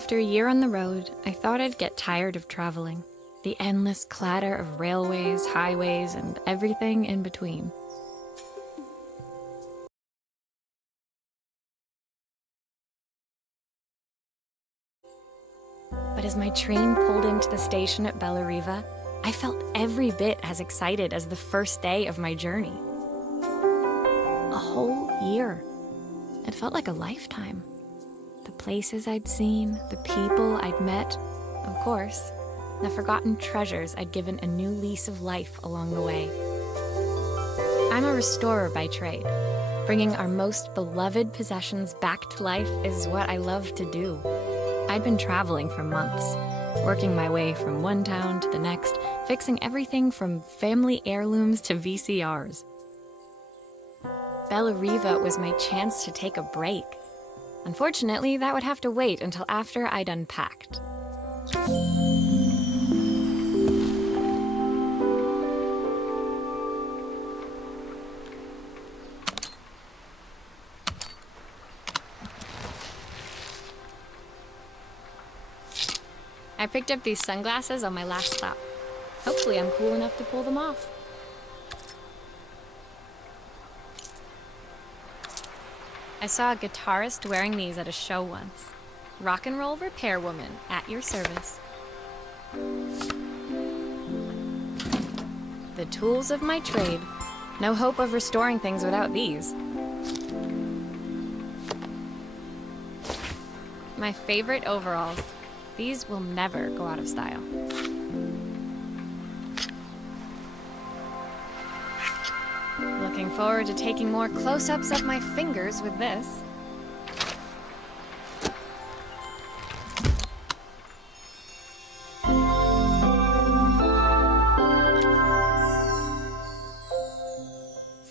After a year on the road, I thought I'd get tired of traveling. The endless clatter of railways, highways, and everything in between. But as my train pulled into the station at Bellariva, I felt every bit as excited as the first day of my journey. A whole year. It felt like a lifetime. The places I'd seen, the people I'd met, of course, the forgotten treasures I'd given a new lease of life along the way. I'm a restorer by trade. Bringing our most beloved possessions back to life is what I love to do. I'd been traveling for months, working my way from one town to the next, fixing everything from family heirlooms to VCRs. Bellariva was my chance to take a break. Unfortunately, that would have to wait until after I'd unpacked. I picked up these sunglasses on my last stop. Hopefully I'm cool enough to pull them off. I saw a guitarist wearing these at a show once. Rock and roll repair woman, at your service. The tools of my trade. No hope of restoring things without these. My favorite overalls. These will never go out of style. Looking forward to taking more close-ups of my fingers with this.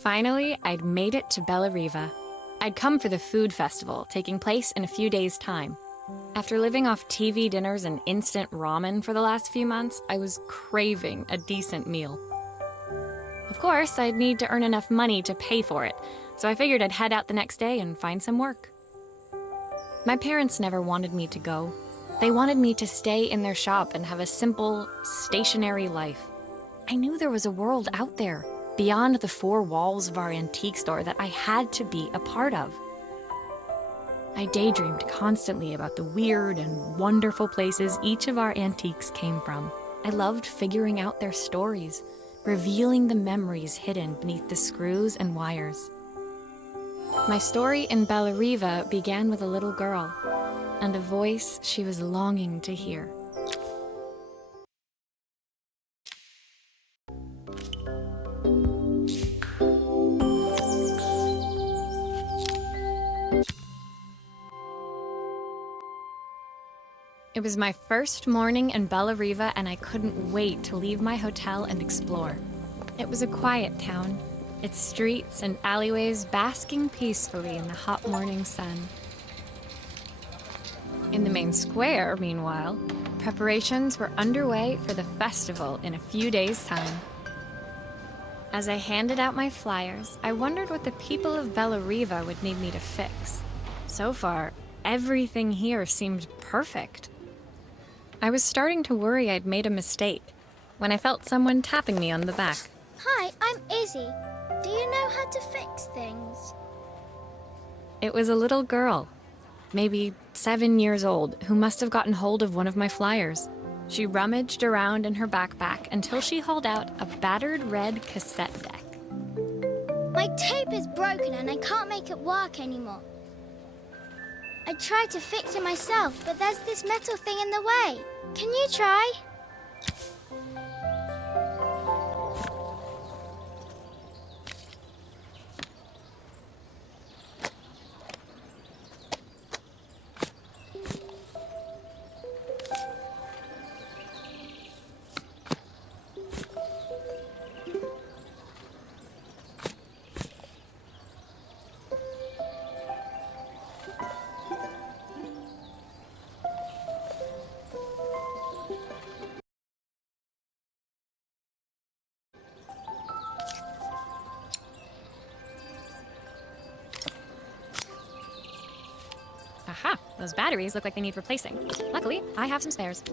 Finally, I'd made it to Bellariva. I'd come for the food festival, taking place in a few days' time. After living off TV dinners and instant ramen for the last few months, I was craving a decent meal. Of course, I'd need to earn enough money to pay for it, so I figured I'd head out the next day and find some work. My parents never wanted me to go. They wanted me to stay in their shop and have a simple, stationary life. I knew there was a world out there, beyond the four walls of our antique store, that I had to be a part of. I daydreamed constantly about the weird and wonderful places each of our antiques came from. I loved figuring out their stories, revealing the memories hidden beneath the screws and wires. My story in Bellariva began with a little girl and a voice she was longing to hear. It was my first morning in Bellariva, and I couldn't wait to leave my hotel and explore. It was a quiet town, its streets and alleyways basking peacefully in the hot morning sun. In the main square, meanwhile, preparations were underway for the festival in a few days' time. As I handed out my flyers, I wondered what the people of Bellariva would need me to fix. So far, everything here seemed perfect. I was starting to worry I'd made a mistake when I felt someone tapping me on the back. Hi, I'm Izzy. Do you know how to fix things? It was a little girl, maybe 7 years old, who must have gotten hold of one of my flyers. She rummaged around in her backpack until she hauled out a battered red cassette deck. My tape is broken and I can't make it work anymore. I tried to fix it myself, but there's this metal thing in the way. Can you try? Aha! Those batteries look like they need replacing. Luckily, I have some spares.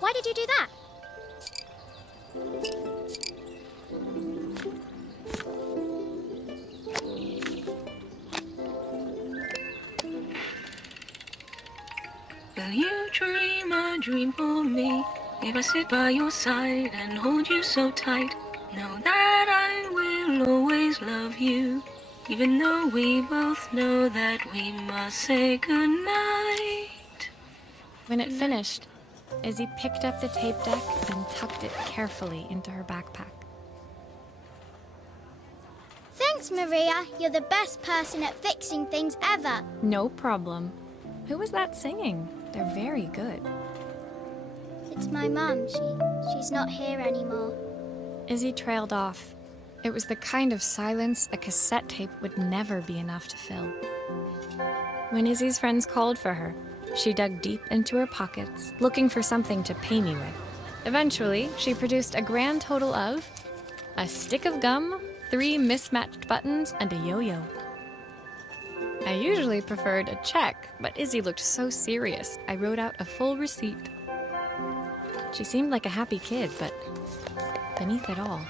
Why did you do that? Will you dream a dream for me? If I sit by your side and hold you so tight, know that I will always love you, even though we both know that we must say goodnight. When it finished, Izzy picked up the tape deck and tucked it carefully into her backpack. Thanks, Maria. You're the best person at fixing things ever. No problem. Who was that singing? They're very good. It's my mum. She's not here anymore. Izzy trailed off. It was the kind of silence a cassette tape would never be enough to fill. When Izzy's friends called for her, she dug deep into her pockets, looking for something to pay me with. Eventually, she produced a grand total of a stick of gum, 3 mismatched buttons, and a yo-yo. I usually preferred a check, but Izzy looked so serious, I wrote out a full receipt. She seemed like a happy kid, but beneath it all,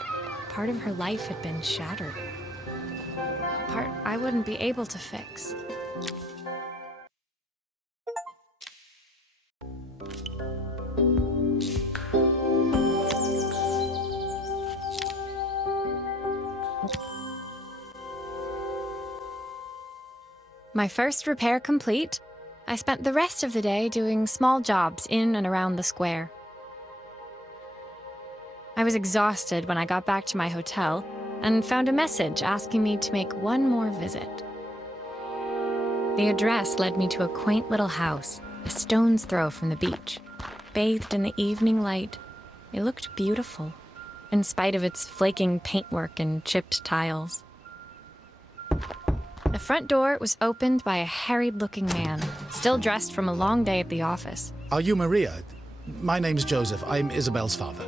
part of her life had been shattered. Part I wouldn't be able to fix. My first repair complete, I spent the rest of the day doing small jobs in and around the square. I was exhausted when I got back to my hotel and found a message asking me to make one more visit. The address led me to a quaint little house, a stone's throw from the beach. Bathed in the evening light, it looked beautiful, in spite of its flaking paintwork and chipped tiles. The front door was opened by a harried-looking man, still dressed from a long day at the office. Are you Maria? My name's Joseph. I'm Isabel's father.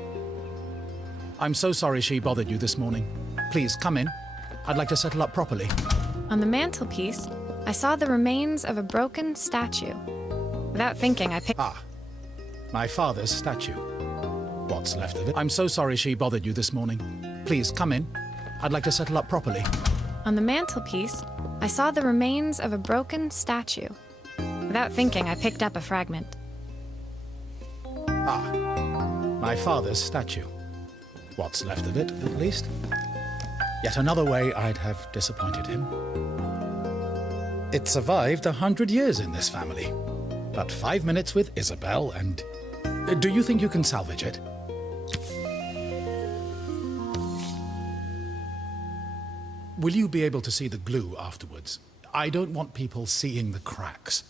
I'm so sorry she bothered you this morning. Please, come in. I'd like to settle up properly. On the mantelpiece, I saw the remains of a broken statue. Without thinking, I picked... Ah, my father's statue. What's left of it? I'm so sorry she bothered you this morning. Please, come in. I'd like to settle up properly. On the mantelpiece, I saw the remains of a broken statue. Without thinking, I picked up a fragment. Ah, my father's statue. What's left of it, at least. Yet another way I'd have disappointed him. It survived 100 years in this family. But 5 minutes with Isabel and... Do you think you can salvage it? Will you be able to see the glue afterwards? I don't want people seeing the cracks.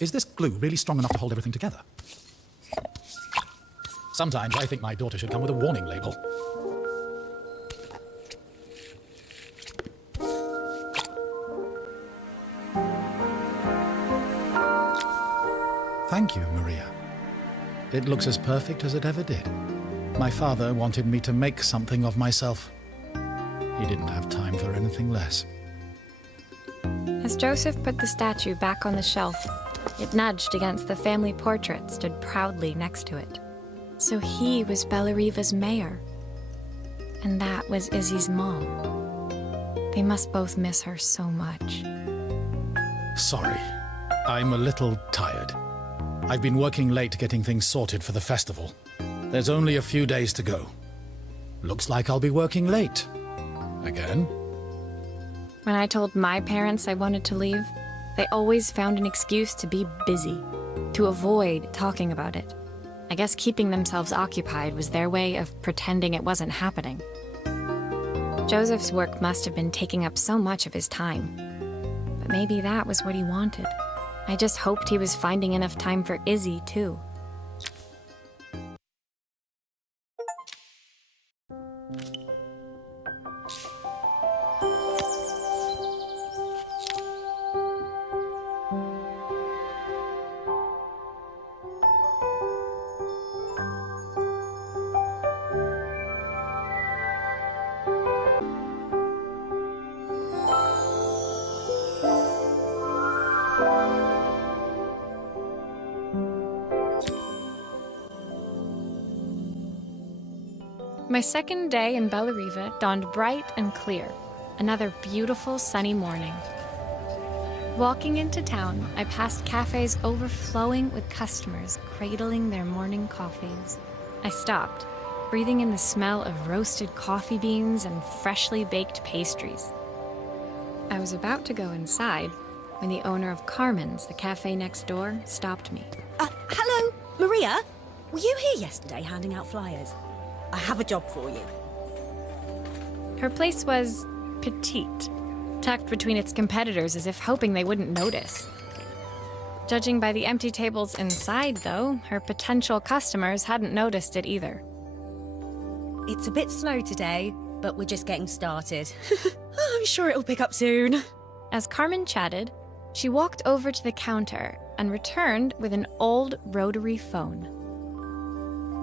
Is this glue really strong enough to hold everything together? Sometimes I think my daughter should come with a warning label. Thank you, Maria. It looks as perfect as it ever did. My father wanted me to make something of myself. He didn't have time for anything less. As Joseph put the statue back on the shelf, it nudged against the family portrait stood proudly next to it. So he was Bellariva's mayor. And that was Izzy's mom. They must both miss her so much. Sorry, I'm a little tired. I've been working late getting things sorted for the festival. There's only a few days to go. Looks like I'll be working late. Again? When I told my parents I wanted to leave, they always found an excuse to be busy, to avoid talking about it. I guess keeping themselves occupied was their way of pretending it wasn't happening. Joseph's work must have been taking up so much of his time. But maybe that was what he wanted. I just hoped he was finding enough time for Izzy, too. My second day in Bellariva dawned bright and clear, another beautiful sunny morning. Walking into town, I passed cafes overflowing with customers cradling their morning coffees. I stopped, breathing in the smell of roasted coffee beans and freshly baked pastries. I was about to go inside when the owner of Carmen's, the cafe next door, stopped me. Hello, Maria? Were you here yesterday handing out flyers? I have a job for you. Her place was petite, tucked between its competitors as if hoping they wouldn't notice. Judging by the empty tables inside, though, her potential customers hadn't noticed it either. It's a bit slow today, but we're just getting started. I'm sure it'll pick up soon. As Carmen chatted, she walked over to the counter and returned with an old rotary phone.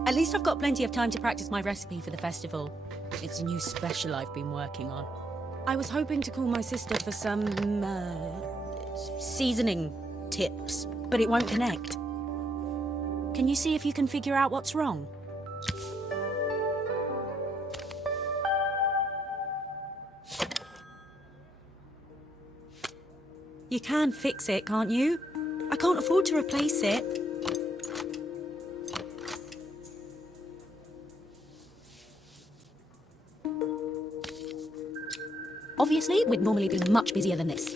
At least I've got plenty of time to practice my recipe for the festival. It's a new special I've been working on. I was hoping to call my sister for some, seasoning tips, but it won't connect. Can you see if you can figure out what's wrong? You can fix it, can't you? I can't afford to replace it. Obviously, we'd normally be much busier than this.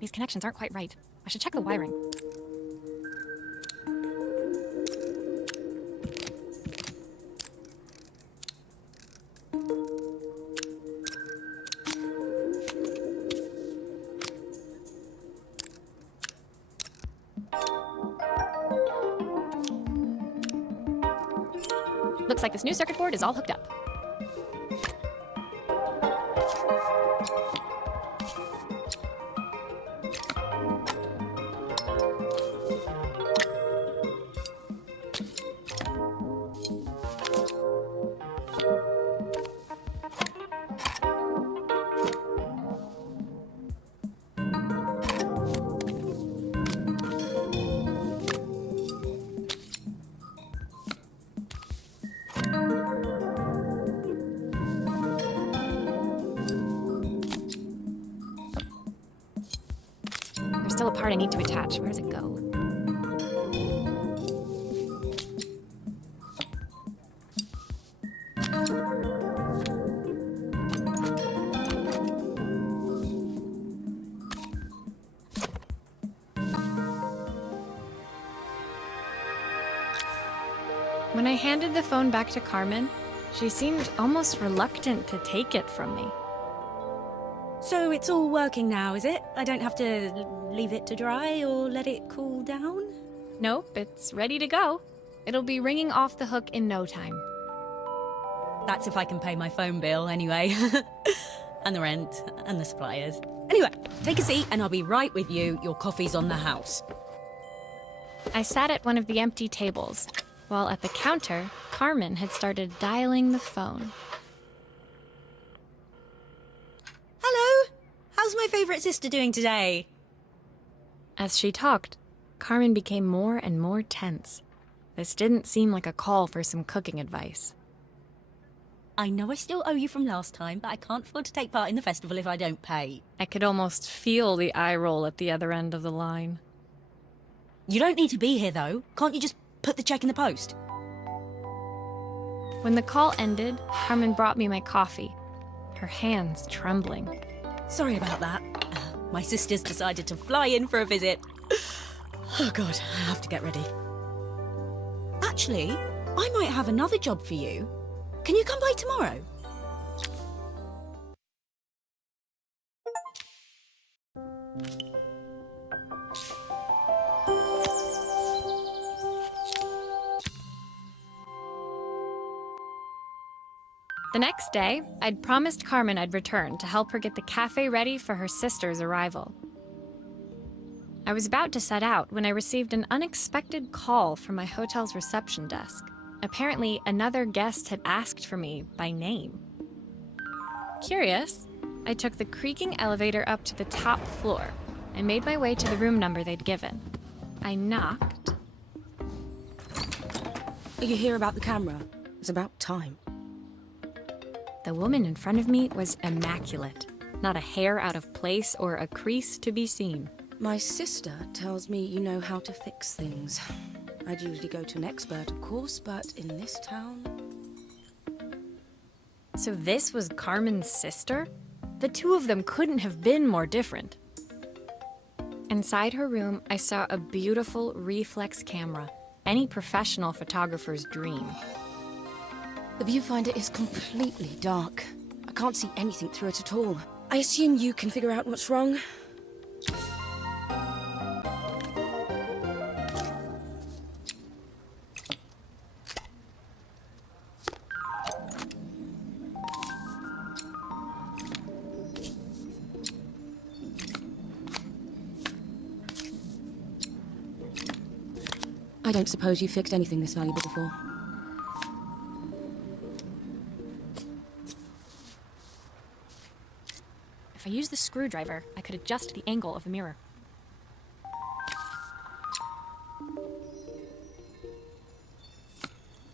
These connections aren't quite right. I should check the wiring. Looks like this new circuit board is all hooked up. There's still a part I need to attach. Where does it go? When I handed the phone back to Carmen, she seemed almost reluctant to take it from me. So it's all working now, is it? I don't have to leave it to dry or let it cool down? Nope, it's ready to go. It'll be ringing off the hook in no time. That's if I can pay my phone bill, anyway. And the rent, and the suppliers. Anyway, take a seat and I'll be right with you. Your coffee's on the house. I sat at one of the empty tables, while at the counter, Carmen had started dialing the phone. Hello? How's my favourite sister doing today? As she talked, Carmen became more and more tense. This didn't seem like a call for some cooking advice. I know I still owe you from last time, but I can't afford to take part in the festival if I don't pay. I could almost feel the eye roll at the other end of the line. You don't need to be here, though. Can't you just put the check in the post? When the call ended, Carmen brought me my coffee, her hands trembling. Sorry about that. My sister's decided to fly in for a visit. Oh, God, I have to get ready. Actually, I might have another job for you. Can you come by tomorrow? The next day, I'd promised Carmen I'd return to help her get the cafe ready for her sister's arrival. I was about to set out when I received an unexpected call from my hotel's reception desk. Apparently, another guest had asked for me by name. Curious, I took the creaking elevator up to the top floor and made my way to the room number they'd given. I knocked. Are you here about the camera? It's about time. The woman in front of me was immaculate. Not a hair out of place or a crease to be seen. My sister tells me you know how to fix things. I'd usually go to an expert, of course, but in this town... So this was Carmen's sister? The two of them couldn't have been more different. Inside her room, I saw a beautiful reflex camera, any professional photographer's dream. The viewfinder is completely dark. I can't see anything through it at all. I assume you can figure out what's wrong. I don't suppose you fixed anything this valuable before. If I used the screwdriver, I could adjust the angle of the mirror.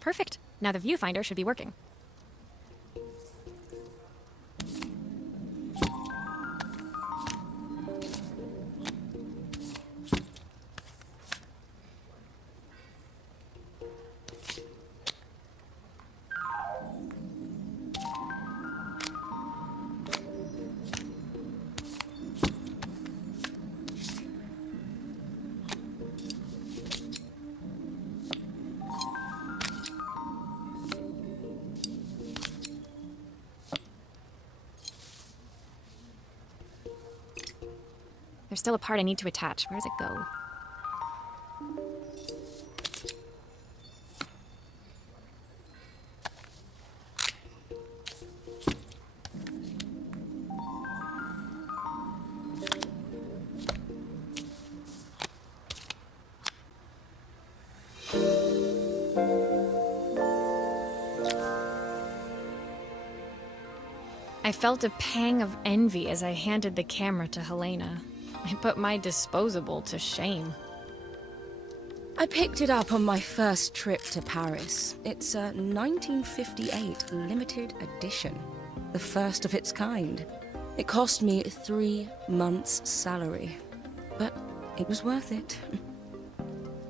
Perfect. Now the viewfinder should be working. There's still a part I need to attach. Where does it go? I felt a pang of envy as I handed the camera to Helena. I put my disposable to shame. I picked it up on my first trip to Paris. It's a 1958 limited edition, the first of its kind. It cost me 3 months' salary, but it was worth it.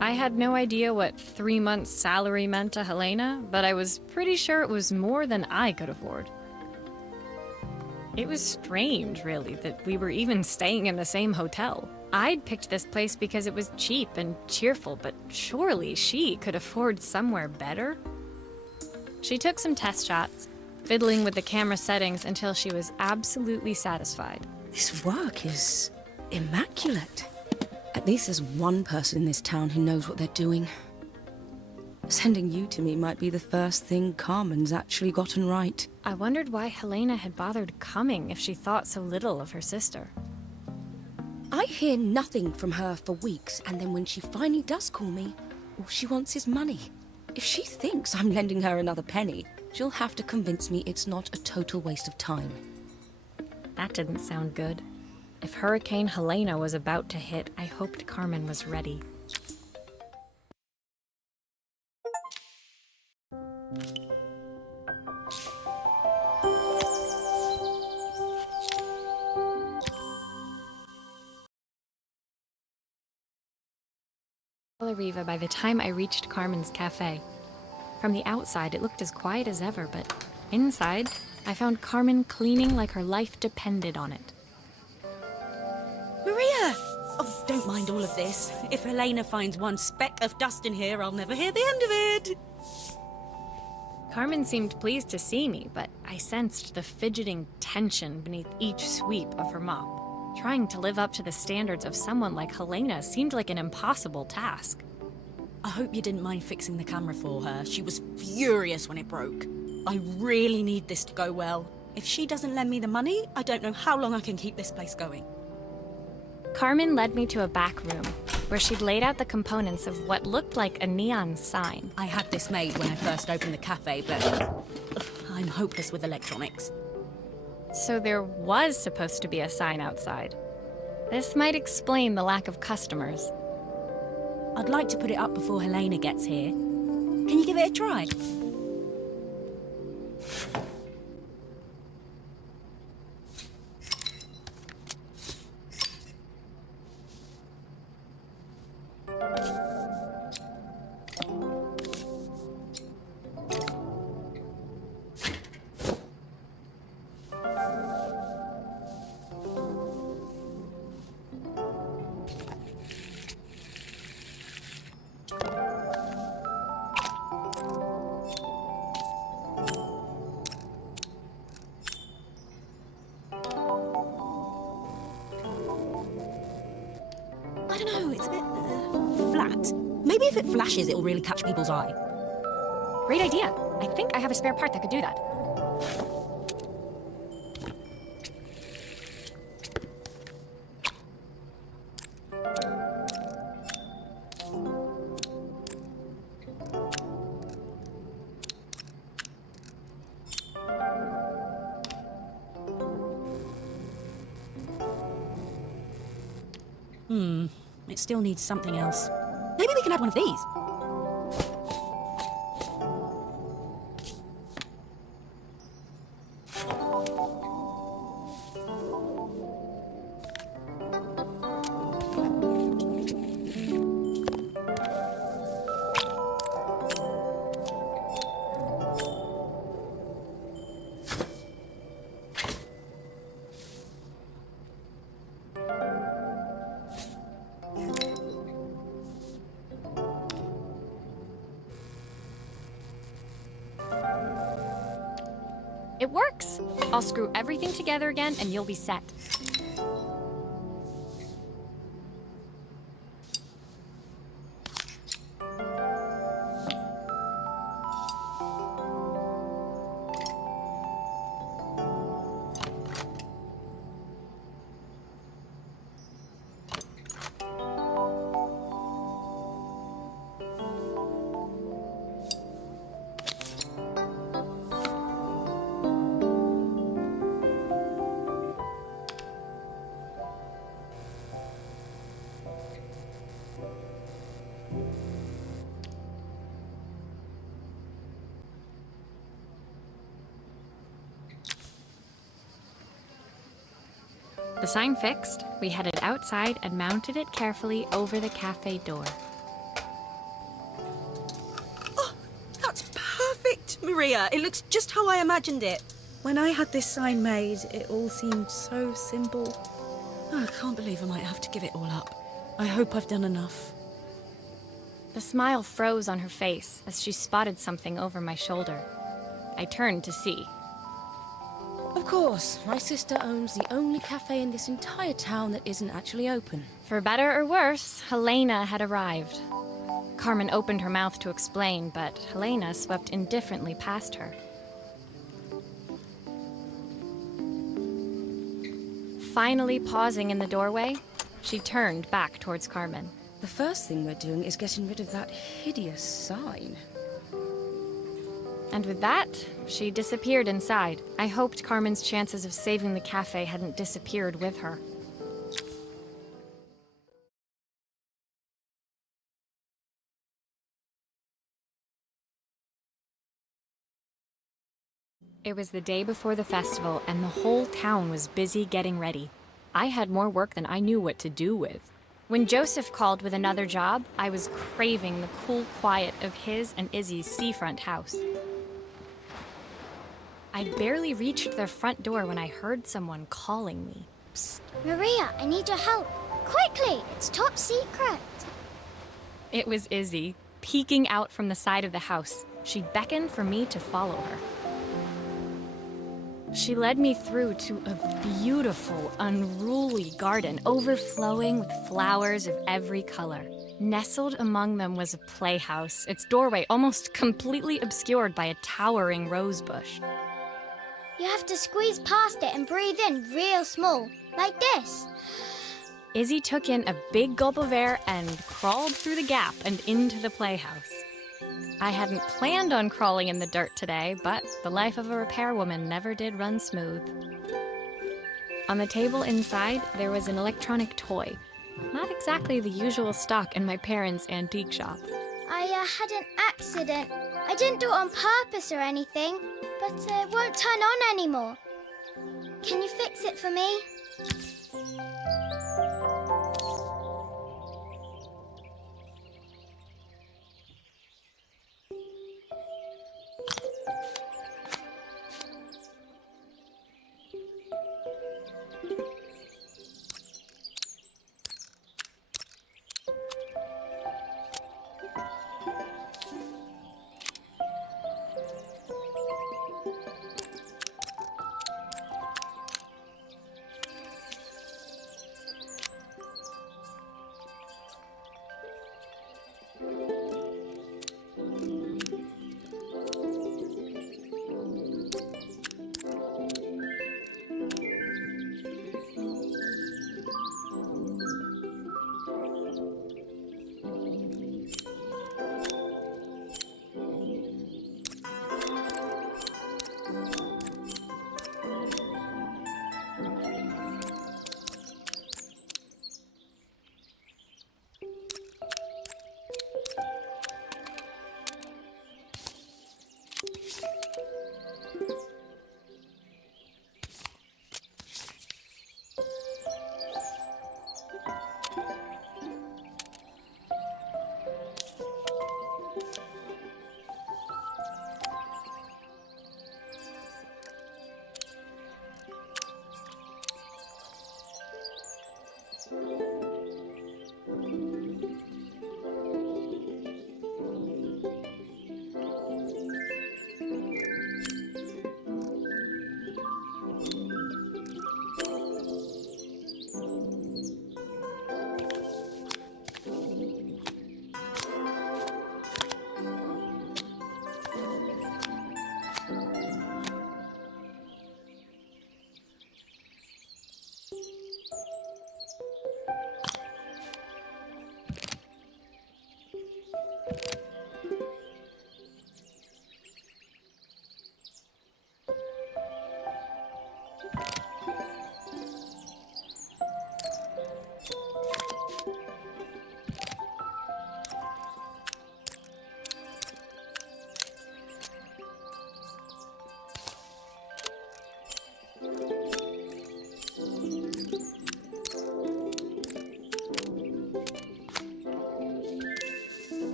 I had no idea what 3 months' salary meant to Helena, but I was pretty sure it was more than I could afford. It was strange, really, that we were even staying in the same hotel. I'd picked this place because it was cheap and cheerful, but surely she could afford somewhere better? She took some test shots, fiddling with the camera settings until she was absolutely satisfied. This work is immaculate. At least there's one person in this town who knows what they're doing. Sending you to me might be the first thing Carmen's actually gotten right. I wondered why Helena had bothered coming if she thought so little of her sister. I hear nothing from her for weeks, and then when she finally does call me, all she wants is money. If she thinks I'm lending her another penny, she'll have to convince me it's not a total waste of time. That didn't sound good. If Hurricane Helena was about to hit, I hoped Carmen was ready. Riva by the time I reached Carmen's cafe. From the outside, it looked as quiet as ever, but inside, I found Carmen cleaning like her life depended on it. Maria! Oh, don't mind all of this. If Helena finds one speck of dust in here, I'll never hear the end of it. Carmen seemed pleased to see me, but I sensed the fidgeting tension beneath each sweep of her mop. Trying to live up to the standards of someone like Helena seemed like an impossible task. I hope you didn't mind fixing the camera for her. She was furious when it broke. I really need this to go well. If she doesn't lend me the money, I don't know how long I can keep this place going. Carmen led me to a back room, where she'd laid out the components of what looked like a neon sign. I had this made when I first opened the cafe, but I'm hopeless with electronics. So there was supposed to be a sign outside. This might explain the lack of customers. I'd like to put it up before Helena gets here. Can you give it a try? I don't know, it's a bit flat. Maybe if it flashes, it'll really catch people's eye. Great idea. I think I have a spare part that could do that. It still needs something else. Maybe we can add one of these. It works! I'll screw everything together again and you'll be set. The sign fixed, we headed outside and mounted it carefully over the cafe door. Oh, that's perfect, Maria. It looks just how I imagined it. When I had this sign made, it all seemed so simple. Oh, I can't believe I might have to give it all up. I hope I've done enough. The smile froze on her face as she spotted something over my shoulder. I turned to see. Of course, my sister owns the only cafe in this entire town that isn't actually open. For better or worse, Helena had arrived. Carmen opened her mouth to explain, but Helena swept indifferently past her. Finally pausing in the doorway, she turned back towards Carmen. The first thing we're doing is getting rid of that hideous sign. And with that, she disappeared inside. I hoped Carmen's chances of saving the cafe hadn't disappeared with her. It was the day before the festival, and the whole town was busy getting ready. I had more work than I knew what to do with. When Joseph called with another job, I was craving the cool quiet of his and Izzy's seafront house. I'd barely reached their front door when I heard someone calling me. Psst, Maria, I need your help. Quickly, it's top secret. It was Izzy, peeking out from the side of the house. She beckoned for me to follow her. She led me through to a beautiful, unruly garden overflowing with flowers of every color. Nestled among them was a playhouse, its doorway almost completely obscured by a towering rose bush. You have to squeeze past it and breathe in real small, like this. Izzy took in a big gulp of air and crawled through the gap and into the playhouse. I hadn't planned on crawling in the dirt today, but the life of a repairwoman never did run smooth. On the table inside, there was an electronic toy. Not exactly the usual stock in my parents' antique shop. I had an accident. I didn't do it on purpose or anything, but it won't turn on anymore. Can you fix it for me?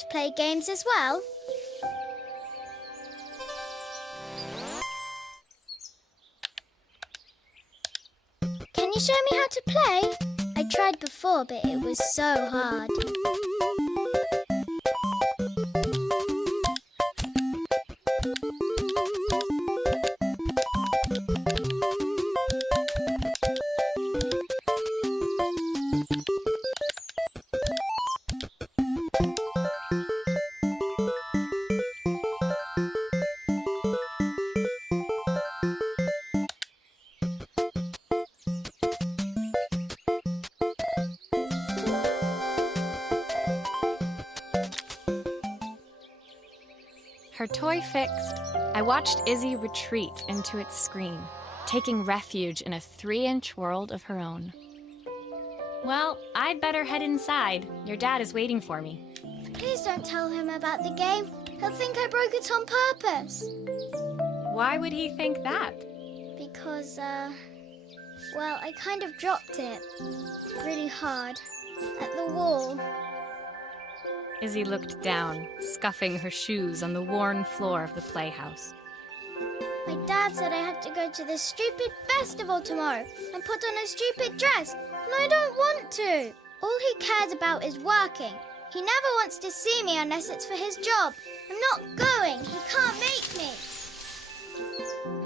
grown-ups play games as well? Can you show me how to play? I tried before, but it was so hard. Her toy fixed, I watched Izzy retreat into its screen, taking refuge in a 3-inch world of her own. Well, I'd better head inside. Your dad is waiting for me. Please don't tell him about the game. He'll think I broke it on purpose. Why would he think that? Because, well, I kind of dropped it really hard at the wall. Izzy looked down, scuffing her shoes on the worn floor of the playhouse. My dad said I had to go to this stupid festival tomorrow and put on a stupid dress, and I don't want to. All he cares about is working. He never wants to see me unless it's for his job. I'm not going. He can't make me.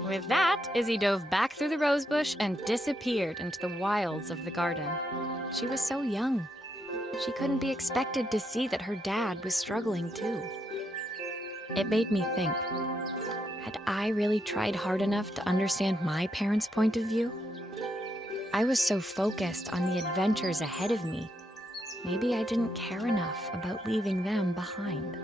With that, Izzy dove back through the rosebush and disappeared into the wilds of the garden. She was so young. She couldn't be expected to see that her dad was struggling too. It made me think, had I really tried hard enough to understand my parents' point of view? I was so focused on the adventures ahead of me. Maybe I didn't care enough about leaving them behind.